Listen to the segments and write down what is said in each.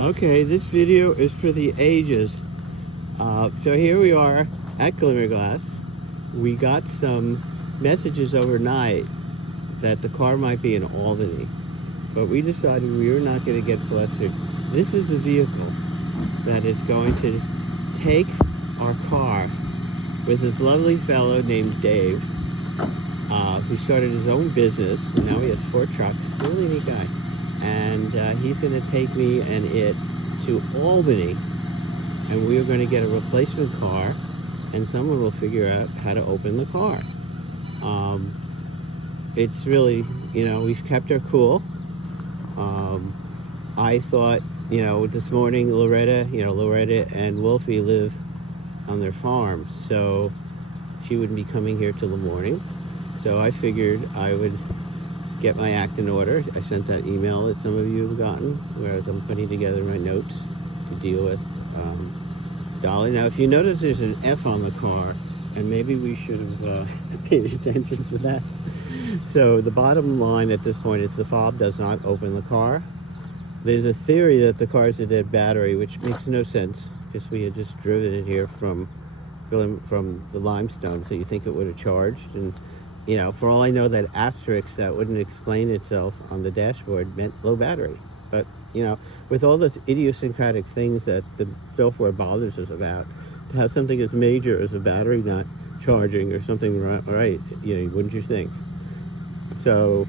Okay, this video is for the ages. So here we are at Glimmerglass. We got some messages overnight that the car might be in Albany, but we decided we were not going to get flustered. This is a vehicle that is going to take our car with this lovely fellow named Dave, who started his own business, and now he has 4 trucks. Really neat guy. And he's going to take me and it to Albany, and we are going to get a replacement car, and someone will figure out how to open the car. It's really, we've kept our cool. I thought, this morning Loretta and Wolfie live on their farm, so she wouldn't be coming here till the morning. So I figured I would get my act in order. I sent that email that some of you have gotten, whereas I'm putting together my notes to deal with Dolly. Now, if you notice there's an F on the car, and maybe we should have paid attention to that. So the bottom line at this point is the fob does not open the car. There's a theory that the car is a dead battery, which makes no sense, because we had just driven it here from the limestone, so you think it would have charged. And for all I know, that asterisk that wouldn't explain itself on the dashboard meant low battery. But, with all those idiosyncratic things that the software bothers us about, to have something as major as a battery not charging or something right, wouldn't you think? So,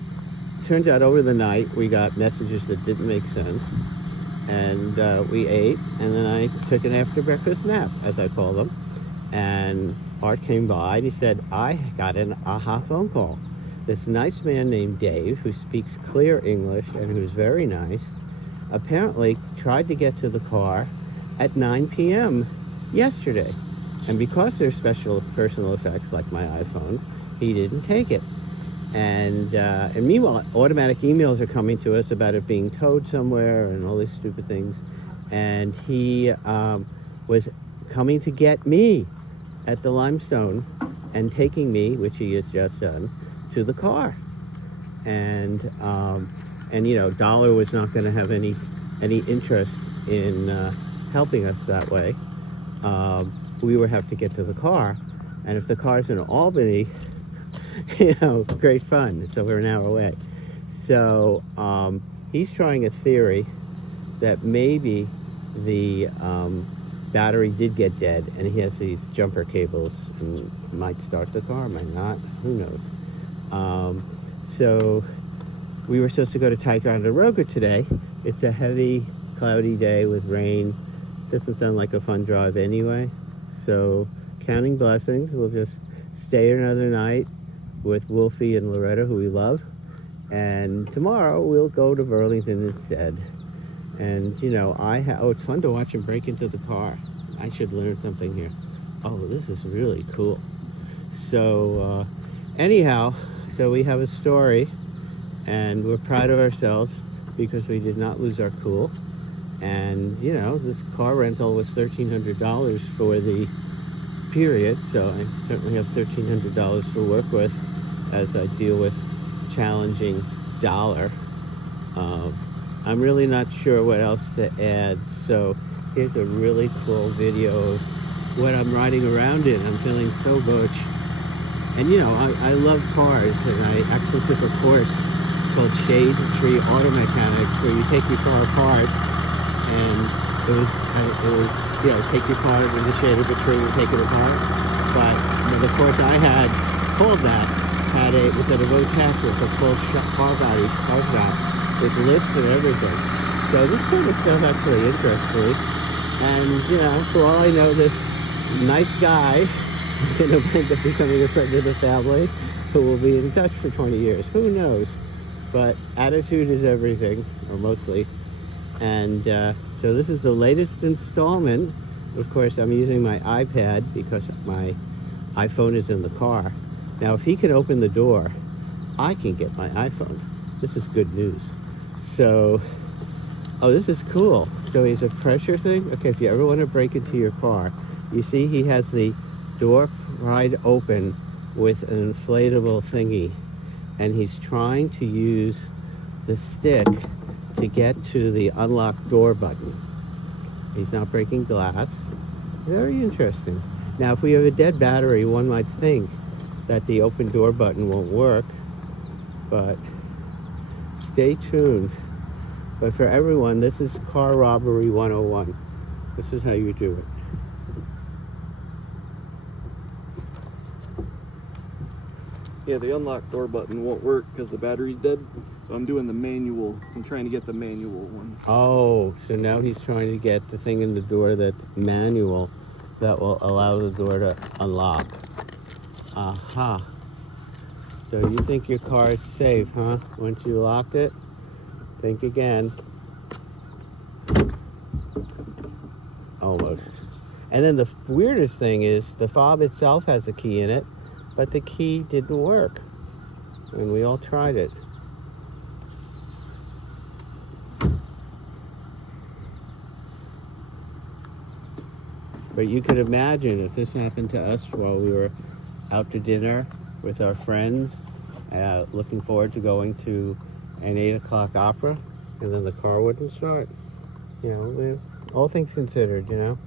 turns out over the night we got messages that didn't make sense, and we ate, and then I took an after-breakfast nap, as I call them, and Art came by and he said, I got an aha phone call. This nice man named Dave, who speaks clear English and who's very nice, apparently tried to get to the car at 9 p.m. yesterday. And because there's special personal effects like my iPhone, he didn't take it. And meanwhile, automatic emails are coming to us about it being towed somewhere and all these stupid things. And he was coming to get me at the limestone and taking me, which he has just done, to the car. And Dollar was not going to have any interest in helping us that way. We would have to get to the car, and if the car's in Albany, great fun. It's over an hour away. So he's trying a theory that maybe the battery did get dead, and he has these jumper cables, and might start the car, might not, who knows. So we were supposed to go to Ticonderoga today. It's a heavy, cloudy day with rain. Doesn't sound like a fun drive anyway. So counting blessings, we'll just stay another night with Wolfie and Loretta, who we love, and tomorrow we'll go to Burlington instead. And it's fun to watch him break into the car. I should learn something here. Oh, this is really cool. So anyhow, so we have a story, and we're proud of ourselves because we did not lose our cool. And this car rental was $1,300 for the period, so I certainly have $1,300 to work with as I deal with challenging Dollar. I'm really not sure what else to add, so here's a really cool video of what I'm riding around in. I'm feeling so butch. And I love cars, and I actually took a course called Shade Tree Auto Mechanics, where you take your car apart, and it was take your car to the shade of a tree and take it apart. But the course I had called that was at a Rotax, it's a full car body car shop with lifts and everything. So this kind of stuff actually interests me. And for all I know, this nice guy is going to end up becoming a friend of the family, who will be in touch for 20 years. Who knows? But attitude is everything, or mostly. And so this is the latest installment. Of course, I'm using my iPad because my iPhone is in the car. Now, if he can open the door, I can get my iPhone. This is good news. So, this is cool. So he's a pressure thing. Okay, if you ever want to break into your car, you see he has the door pried open with an inflatable thingy, and he's trying to use the stick to get to the unlock door button. He's not breaking glass. Very interesting. Now, if we have a dead battery, one might think that the open door button won't work, but stay tuned. But for everyone, this is Car Robbery 101. This is how you do it. Yeah, the unlock door button won't work because the battery's dead. So I'm doing the manual. I'm trying to get the manual one. Oh, so now he's trying to get the thing in the door that's manual that will allow the door to unlock. Aha. So you think your car is safe, huh? Once you locked it? Think again. Almost. And then the weirdest thing is the fob itself has a key in it, but the key didn't work. And we all tried it. But you could imagine if this happened to us while we were out to dinner with our friends, looking forward to going to an 8 o'clock opera, and then the car wouldn't start. You know, all things considered, you know.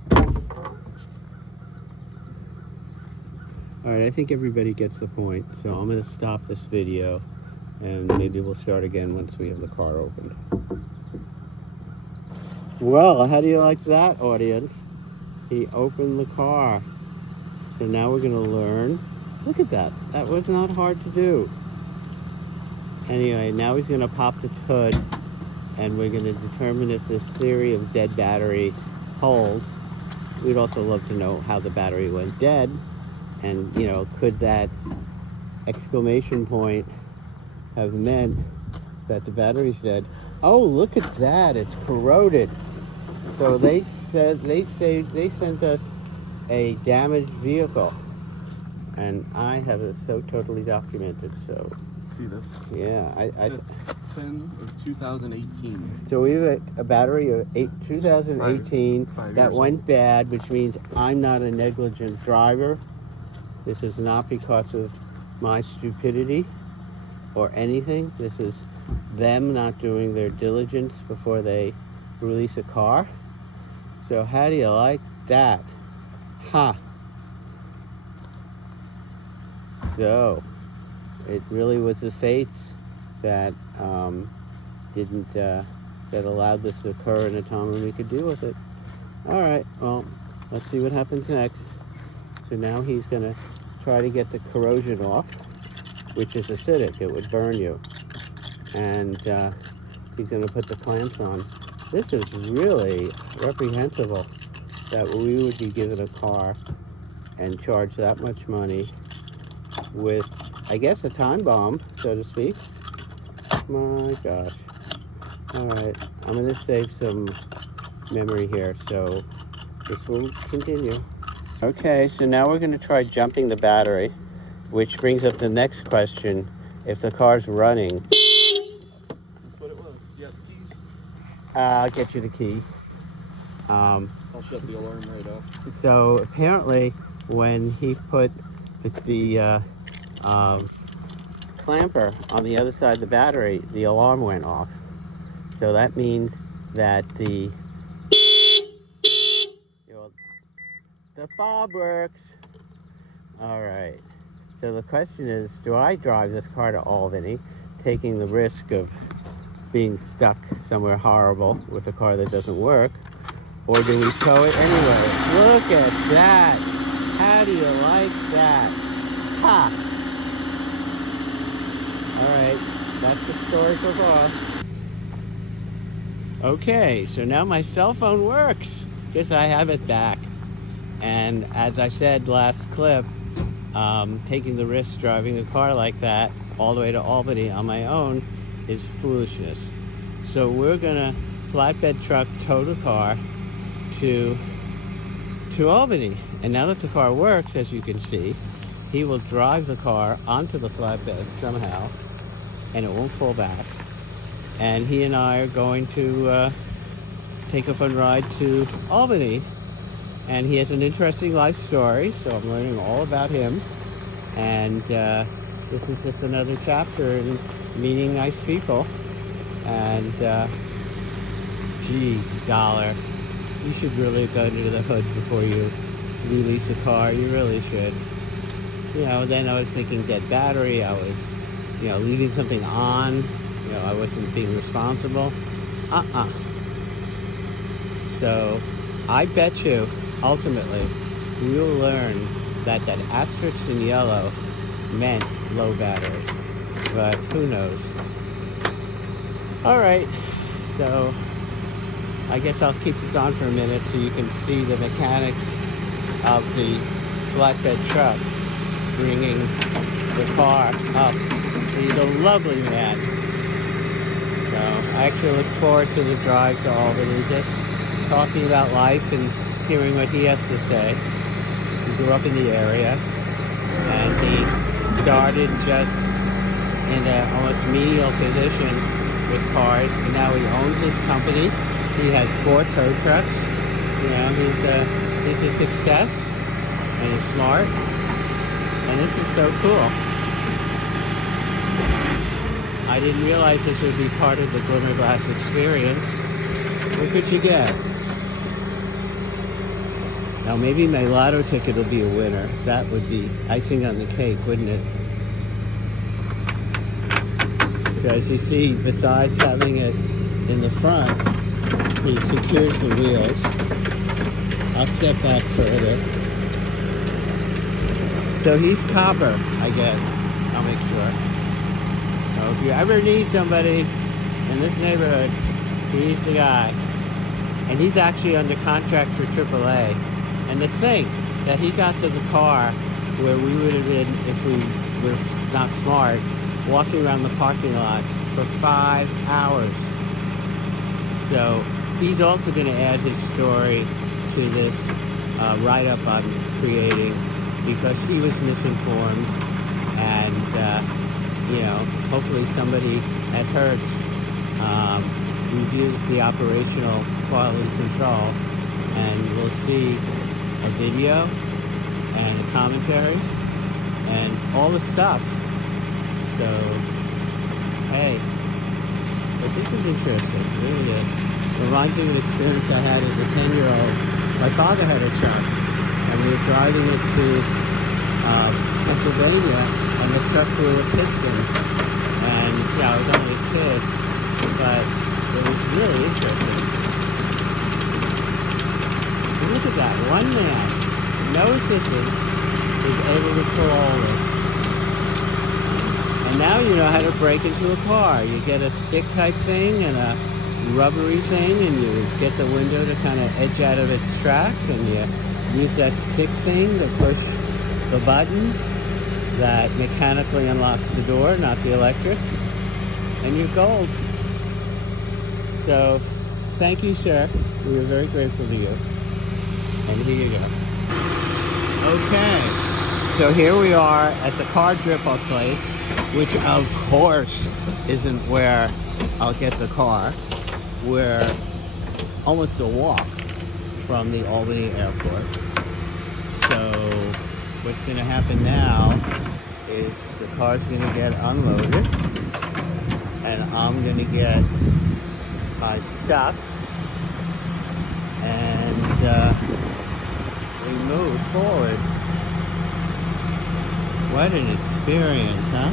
All right, I think everybody gets the point, so I'm going to stop this video, and maybe we'll start again once we have the car opened. Well, how do you like that, audience? He opened the car. So now we're going to learn. Look at that. That was not hard to do. Anyway, now he's going to pop the hood, and we're going to determine if this theory of dead battery holds. We'd also love to know how the battery went dead. And, you know, could that exclamation point have meant that the battery's dead? Oh, look at that. It's corroded. So they sent us a damaged vehicle. And I have it so totally documented, so. See this? Yeah, That's 10 of 2018. So we have a battery of 2018 that went bad, which means I'm not a negligent driver. This is not because of my stupidity or anything. This is them not doing their diligence before they release a car. So how do you like that? Ha! So it really was the fates that that allowed this to occur in a time when we could deal with it. All right, well, let's see what happens next. So now he's gonna try to get the corrosion off, which is acidic, it would burn you. And he's gonna put the clamps on. This is really reprehensible that we would be given a car and charge that much money with, I guess, a time bomb, so to speak. My gosh. All right, I'm gonna save some memory here, so this will continue. Okay, so now we're gonna try jumping the battery, which brings up the next question. If the car's running. That's what it was. You have the keys? I'll get you the key. I'll shut the alarm right off. So apparently when he put the clamper on the other side of the battery, the alarm went off. So that means that the fob works. All right. So the question is, do I drive this car to Albany, taking the risk of being stuck somewhere horrible with a car that doesn't work, or do we tow it anyway? Look at that. How do you like that? Ha! All right, that's the story so far. Okay, so now my cell phone works. Guess I have it back. And as I said last clip, taking the risk driving a car like that all the way to Albany on my own is foolishness. So we're gonna flatbed truck tow the car to Albany. And now that the car works, as you can see, he will drive the car onto the flatbed somehow, and it won't fall back. And he and I are going to take a fun ride to Albany. And he has an interesting life story, so I'm learning all about him. And this is just another chapter in meeting nice people. And gee, dollar, you should really go to the hood before you release a car. You really should. You know, then I was thinking dead battery. I was, you know, leaving something on. You know, I wasn't being responsible. So I bet you, ultimately, we will learn that that asterisk in yellow meant low battery. But who knows? All right, so I guess I'll keep this on for a minute so you can see the mechanics of the flatbed truck bringing the car up. He's a lovely man. So I actually look forward to the drive to Albany, just talking about life and hearing what he has to say. He grew up in the area, and he started just in an almost menial position with cars, and now he owns his company. He has 4 tow trucks. You know, he's a success, and he's smart, and this is so cool. I didn't realize this would be part of the Glimmer Glass experience. What could you get? Now maybe my lotto ticket will be a winner. That would be icing on the cake, wouldn't it? So as you see, besides having it in the front, he secures the wheels. I'll step back further. So he's copper, I guess. I'll make sure. So if you ever need somebody in this neighborhood, he's the guy. And he's actually under contract for AAA. And to think that he got to the car where we would have been, if we were not smart, walking around the parking lot for 5 hours. So he's also going to add his story to this write-up I'm creating, because he was misinformed, and you know, hopefully somebody at Hertz reviews the operational quality control, and we'll see a video and a commentary and all the stuff. So, hey, but this is interesting, really is. Reminds me of an experience I had as a 10-year-old. My father had a truck, and we were driving it to Pennsylvania, and the truck blew a piston. And, yeah, I was only a kid, but it was really interesting. And look at that, one man, no assistance, is able to pull over. And now you know how to break into a car. You get a stick type thing and a rubbery thing, and you get the window to kind of edge out of its track, and you use that stick thing to push the button that mechanically unlocks the door, not the electric, and you're gold. So thank you, sir. We are very grateful to you. And here you go. Okay, so here we are at the car drip-off place, which of course isn't where I'll get the car. We're almost a walk from the Albany airport. So what's going to happen now is the car's going to get unloaded, and I'm going to get my stuff, and we move forward. What an experience, huh?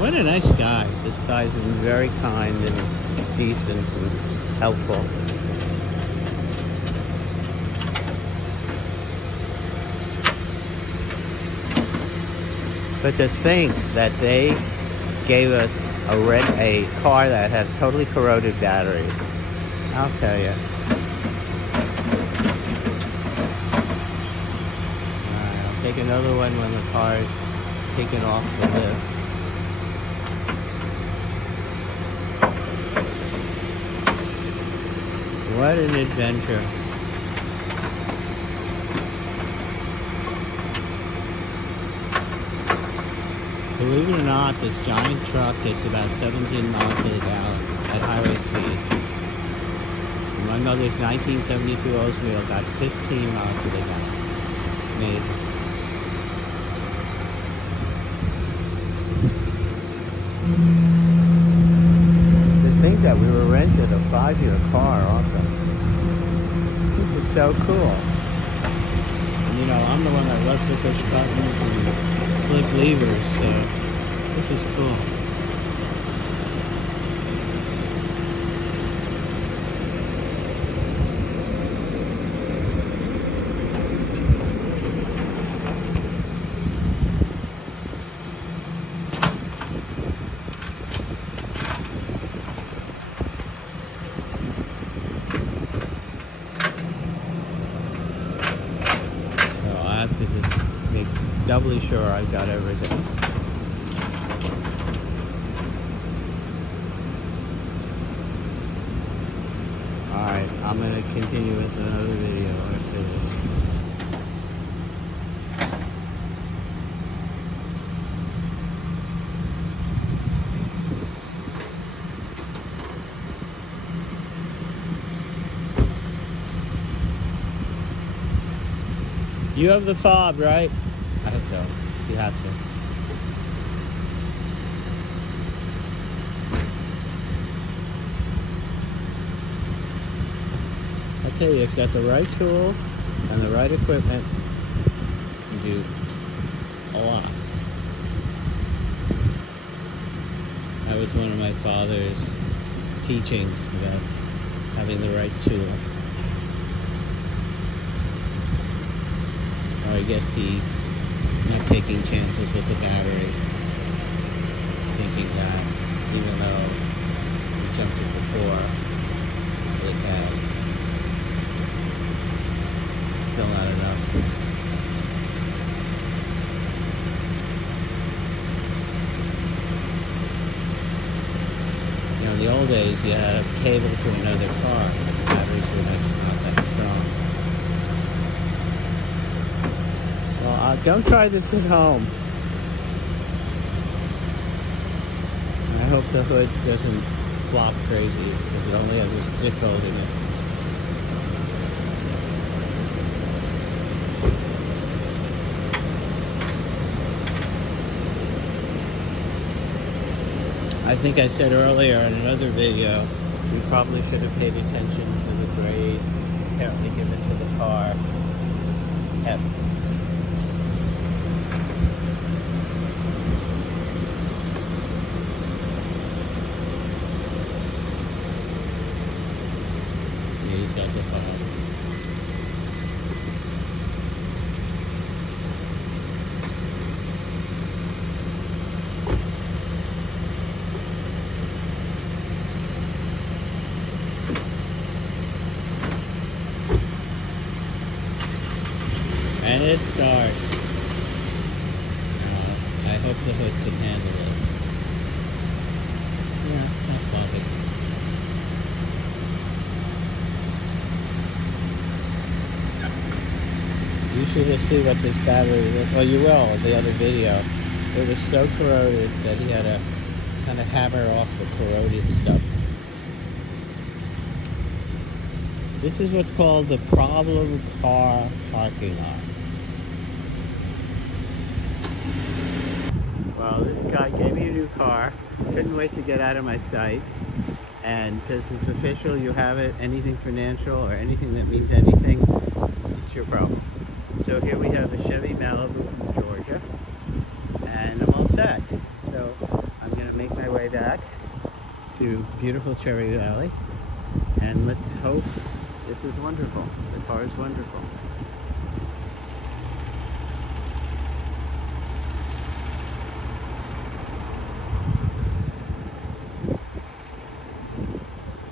What a nice guy. This guy's been very kind and decent and helpful. But to think that they gave us a car that has totally corroded batteries, I'll tell you. Alright, I'll take another one when the car is taken off the lift. What an adventure. Believe it or not, this giant truck gets about 17 miles to the gallon at highway speed. And my mother's 1972 Oldsmobile got 15 miles to the gallon. Amazing. To think that we were renting it a 5-year car also. This is so cool. And you know, I'm the one that loves to push buttons and flip levers, so this is cool. I have to just make doubly sure I've got everything. Alright, I'm going to continue with another video after this. You have the fob, right? I hope so. You have to. I tell you, if you've got the right tools and the right equipment, you do a lot. That was one of my father's teachings about having the right tool. Or I guess he not taking chances with the battery, thinking that even though we jumped it before, it had still not enough. You know, in the old days, you had a cable to another car. The batteries were not that strong. Well, don't try this at home. I hope the hood doesn't flop crazy because it only has a stick holding it. I think I said earlier in another video, we probably should have paid attention to the grade apparently given to the car. F. Yeah, he's got the fob. And it starts. I hope the hood can handle it. Yeah, not flopping. You should just see what this battery is. Well, you will in the other video. It was so corroded that he had to kind of hammer off the corroded stuff. This is what's called the problem car parking lot. Well, this guy gave me a new car, couldn't wait to get out of my sight, and says it's official, you have it, anything financial or anything that means anything, it's your problem. So here we have a Chevy Malibu from Georgia, and I'm all set. So I'm going to make my way back to beautiful Cherry Valley, and let's hope this is wonderful. The car is wonderful.